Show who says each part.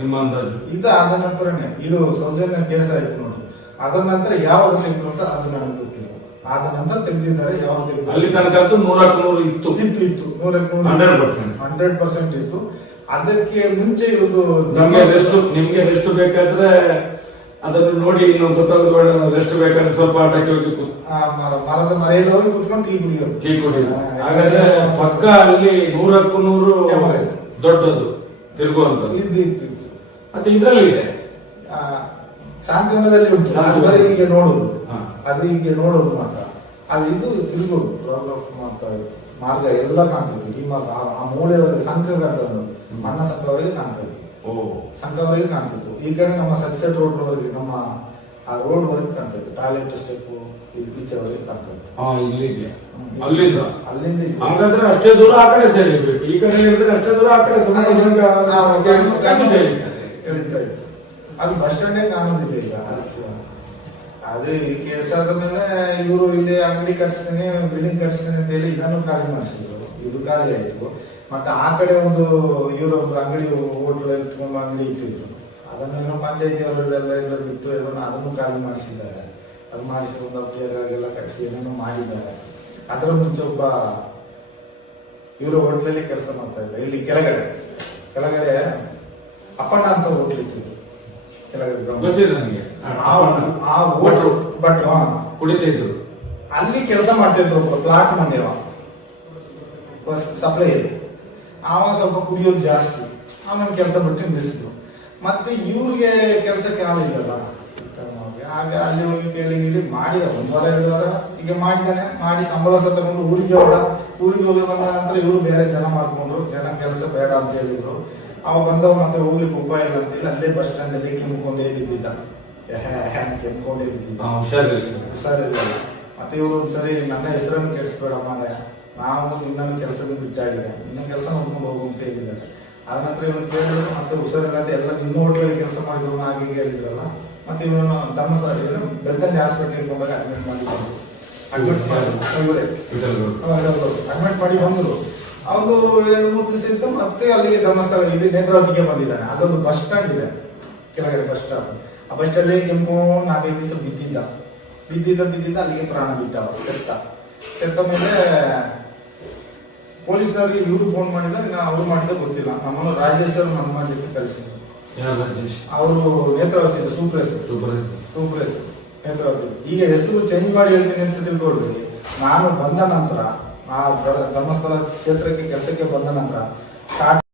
Speaker 1: ನಿಮ್ಮ ಅಂದಾಜು?
Speaker 2: ಇದು ಆದ ನಂತರನೇ ಇದು ಸೌಜನ್ಯ ಕೇಸ್ ಆಯ್ತು ನೋಡಿ. ಅದ ನಂತರ ಯಾವಾಗ ತೆಗೆದ್ರು ಅಂತ ಅದು ನನಗೆ ಗೊತ್ತಿಲ್ಲ. ಆದ ನಂತರ ತೆಗೆದಿದ್ದಾರೆ ಯಾವಾಗ ತೆಗೆದು
Speaker 1: ಅಲ್ಲಿ ತನಕ ನೂರಕ್ಕೆ ನೂರು ಇತ್ತು.
Speaker 2: ಇತ್ತು ಇತ್ತು. ನೂರಕ್ಕೆ ನೂರು
Speaker 1: 100%.
Speaker 2: ಹಂಡ್ರೆಡ್ ಪರ್ಸೆಂಟ್ ಇತ್ತು. ಅದಕ್ಕೆ ಮುಂಚೆ ಇವತ್ತು
Speaker 1: ನಮಗೆ ರೆಸ್ಟ್ ನಿಮ್ಗೆ ರೆಸ್ಟ್ ಬೇಕಾದ್ರೆ ಅದನ್ನು ನೋಡಿ ಇನ್ನು ಗೊತ್ತಾಗಬೇಡ ರೆಸ್ಟ್ ಬೇಕಾದ್ರೆ ಸ್ವಲ್ಪ ಆಟಕ್ಕೆ ಹೋಗಿ
Speaker 2: ಮರದ ಮರೆಯಲ್ಲಿ ಹೋಗಿ ಕುತ್ಕೊಂಡು ಟೀ ಕುಡಿಯೋದು.
Speaker 1: ಟೀ ಕುಡಿಯೋದು. ಹಾಗಾದ್ರೆ ಪಕ್ಕ ಅಲ್ಲಿ ನೂರಕ್ಕೂ ನೂರು. ದೊಡ್ಡದು. ತಿರುಗುವಂತದ್ದು
Speaker 2: ಇದ್ದು ಇತ್ತು ಇತ್ತು
Speaker 1: ಮತ್ತೆ ಇದ್ರಲ್ಲಿ ಇದೆ.
Speaker 2: ಆ, ಉಂಟು. ಹೀಗೆ ನೋಡುದು
Speaker 1: ಹಾ.
Speaker 2: ಅದು ಹೀಗೆ ನೋಡುದು ಮಾತ್ರ. ಅದು ಇದು ತಿರುಗುದು ಮಾಡ್ತಾ ಇತ್ತು. ಮಾರ್ಗ ಎಲ್ಲ ಕಾಣ್ತದೆ. ಈ ಮಾರ್ಗ ಆ- ಆ ಮೂಲೆಯವರೆಗೆ ಕಾಣ್ತದ್ದು ಕಾಣ್ತದೆ ನೋಡಿ. ಮಣ್ಣ ಸಂಘವರೆಗೆ ಕಾಣ್ತಾ ಇತ್ತು
Speaker 1: ಓ.
Speaker 2: ಕಾಣ್ತಿತ್ತು ಈ ಕಡೆ ನಮ್ಮ ಸನ್ಸೆಟ್ ರೋಡ್ ನಮ್ಮ ಆ ರೋಡ್ ವರೆಗೆ ಕಾಣ್ತಾ ಇತ್ತು ಟಾಯ್ಲೆಟ್ ಸ್ಟೆಪ್ ಬೀಚ್ ವರೆಗೆ ಕಾಣ್ತಾ ಇತ್ತು
Speaker 1: ಹಾ ಇಲ್ಲಿಗೆ ಅಲ್ಲಿಂದ?
Speaker 2: ಅಲ್ಲಿಂದ ಇದು.
Speaker 1: ಹಾಗಾದ್ರೆ ಅಷ್ಟೇ ದೂರ ಆ ಕಡೆ ಸೇರಿರ್ಬೇಕು. ಈ ಕಡೆ ಹೇಳಿದ್ರೆ ಅಷ್ಟೇ ದೂರ ಆ ಕಡೆ.
Speaker 2: ಎಳಿತಾ ಇತ್ತು ಅದು ಬಸ್ ಸ್ಟ್ಯಾಂಡೇ ಕಾಣೋದಿಲ್ಲ ಈಗ. ಅದೇ ಈ ಕೇಸ್ ಆದ ಮೇಲೆ ಇವರು ಇಲ್ಲಿ ಅಂಗಡಿ ಕಟ್ಸ್ತೀನಿ ಬಿಲ್ಡಿಂಗ್ ಕಟ್ಸ್ತೀನಿ ಅಂತ ಹೇಳಿ ಇದನ್ನು ಖಾಲಿ ಮಾಡಿಸಿದ್ರು. ಇದು ಖಾಲಿ ಆಯ್ತು. ಮತ್ತೆ ಆ ಕಡೆ ಒಂದು ಇವರು ಒಂದು ಅಂಗಡಿ ಹೋಟ್ಲ್ ಇಟ್ಕೊಂಡು ಅಂಗಡಿ ಇಟ್ಟಿದ್ರು. ಅದನ್ನೇನೋ ಪಂಚಾಯತಿ ಅವರೆಲ್ಲ ಬಿತ್ತು ಬಿಟ್ಟು ಅದನ್ನು ಖಾಲಿ ಮಾಡಿಸಿದ್ದಾರೆ. ಅದು ಮಾಡಿಸಿ ಒಂದು ಕಟ್ಟಿಸಿ ಏನೇನೋ ಮಾಡಿದ್ದಾರೆ. ಅದರ ಮುಂಚೆ ಒಬ್ಬ ಇವರು ಹೋಟ್ಲಲ್ಲಿ ಕೆಲಸ ಮಾಡ್ತಾ ಇದ್ದಾರೆ ಇಲ್ಲಿ ಕೆಳಗಡೆ ಕೆಳಗಡೆ ಅಪ್ಪಣ್ಣ ಅಂತ ಹೋಟ್ಲ್ ಇಟ್ಟಿದ್ರು ಕೆಳಗಡೆ ಆ. ಬಟ್ ಅಲ್ಲಿ ಕೆಲಸ ಮಾಡ್ತಿದ್ರು ಒಬ್ಬ ಪ್ಲಾಟ್ ಮಂದಿವ ಸಪ್ಲೈ ಅವ ಸ್ವಲ್ಪ ಕುಡಿಯೋದು ಜಾಸ್ತಿ. ಅವನ ಕೆಲಸ ಬಿಟ್ಟು ನಿಲ್ಲಿಸಿದ್ರು. ಮತ್ತೆ ಇವ್ರಿಗೆ ಕೆಲಸಕ್ಕೆ ಆಗಿಲ್ಲಲ್ಲ ಹಾಗೆ ಅಲ್ಲಿ ಹೋಗಿ ಕೇಳಿ ಇಲ್ಲಿ ಮಾಡಿದ ಒಂದು ವಾರ ಎರಡು ವಾರ ಈಗ ಮಾಡಿದ್ದಾನೆ. ಮಾಡಿ ಸಂಬಳ ಸಹ ತಗೊಂಡು ಊರಿಗೆ ಹೋದ. ಊರಿಗೆ ಹೋಗಿ ಬಂದ ನಂತರ ಇವರು ಬೇರೆ ಜನ ಮಾಡ್ಕೊಂಡ್ರು. ಜನ ಕೆಲಸ ಬೇಡ ಅಂತ ಹೇಳಿದ್ರು. ಅವ ಬಂದವ ಮತ್ತೆ ಹೋಗ್ಲಿಕ್ಕೆ ಉಪಾಯ ಇಲ್ಲ ಅಂತ ಅಲ್ಲೇ ಬಸ್ ಸ್ಟ್ಯಾಂಡ್ ಅಲ್ಲಿ ಕೆಮ್ಕೊಂಡೇ ಬಿದ್ದಿದ್ದ. ಹ್ಯಾಂಗ್ ಕೆಮ್ಕೊಂಡೇ ಬಿದ್ದಿದ್ದ.
Speaker 1: ಹಾ, ಹುಷಾರಿಲ್ಲ
Speaker 2: ಹುಷಾರಿಲ್ಲ ಮತ್ತೆ ಇವರು ಸರಿ ನನ್ನ ಹೆಸರನ್ನು ಕೆಡಿಸ್ಬೇಡ ಮಾರೆ ನಾವು ನಿನ್ನನ್ನು ಕೆಲಸದಿಂದ ಬಿಟ್ಟಾಗಿದೆ. ನಿನ್ನ ಕೆಲಸ ನೋಡ್ಕೊಂಡು ಹೋಗು ಅಂತ ಹೇಳಿದ್ದಾರೆ. ಆದ ನಂತರ ಇವನು ಕೇಳಿದ್ರು ಮತ್ತೆ ಹುಷಾರಿಲ್ಲದೆ ಎಲ್ಲ ನಿಮ್ಮ ಹೋಟ್ಲಲ್ಲಿ ಕೆಲಸ ಮಾಡಿದ್ರು ಹಾಗೆ ಹೇಳಿದ್ರಲ್ಲ ಮತ್ತೆ ಇವನು ಧರ್ಮಸ್ಥಳ ಬೆಳ್ತಂಡಿ ಹಾಸ್ಪಿಟ್ಲಿಗೆ ಬಂದಾಗ ಅಡ್ಮಿಟ್ ಮಾಡಿದ್ರು ಅಡ್ಮಿಟ್ ಮಾಡಿ. ಇವರೇ.
Speaker 1: ಇದೆಲ್ಲ
Speaker 2: ಅಡ್ಮಿಟ್ ಮಾಡಿ ಬಂದ್ರು. ಅವನು ಎರಡು ಮೂರು ದಿವಸ ಇದ್ದು ಮತ್ತೆ ಅಲ್ಲಿಗೆ ಧರ್ಮಸ್ಥಳ ಇದೆ ನೇತ್ರಾವತಿಗೆ ಬಂದಿದ್ದಾನೆ. ಅದೊಂದು ಬಸ್ ಸ್ಟ್ಯಾಂಡ್ ಇದೆ. ಕೆಳಗಡೆ ಬಸ್ ಸ್ಟಾಪ್ ಆ ಬಸ್ ಸ್ಟ್ಯಾಂಡಲ್ಲಿ ಕೆಂಪು ನಾಲ್ಕೈದು ದಿವಸ ಬಿದ್ದಿದ್ದ. ಬಿದ್ದಿದ್ದ ಬಿದ್ದಿದ್ದ ಅಲ್ಲಿಗೆ ಪ್ರಾಣ ಬಿಟ್ಟ. ಅವರು ಸೆತ್ತ. ಸೆತ್ತ ಮೇಲೆ ಪೊಲೀಸ್ನವರಿಗೆ ಇವರು ಫೋನ್ ಮಾಡಿದ್ರೆ ನಾ ಅವ್ರು ಮಾಡಿದ ಗೊತ್ತಿಲ್ಲ. ನಮ್ಮನ್ನು ರಾಜೇಶ್ ಅವ್ರು ನಮ್ಮ
Speaker 1: ಜೊತೆ ಕಳಿಸಿ.
Speaker 2: ಅವರು ನೇತ್ರಾವತಿ ಸೂಪರ್
Speaker 1: ಸೂಪರ್
Speaker 2: ಸೂಪ್ರೆಸ್ ನೇತ್ರಾವತಿ. ಈಗ ಹೆಸರು ಚೇಂಜ್ ಮಾಡಿ ಹೇಳ್ತೀನಿ ಅಂತ ತಿಳ್ಕೊಳ್ರಿ. ನಾನು ಬಂದ ನಂತರ ಆ ಧರ್ಮಸ್ಥಳ ಕ್ಷೇತ್ರಕ್ಕೆ ಕೆಲಸಕ್ಕೆ ಬಂದ ನಂತರ ಟಾಟಾ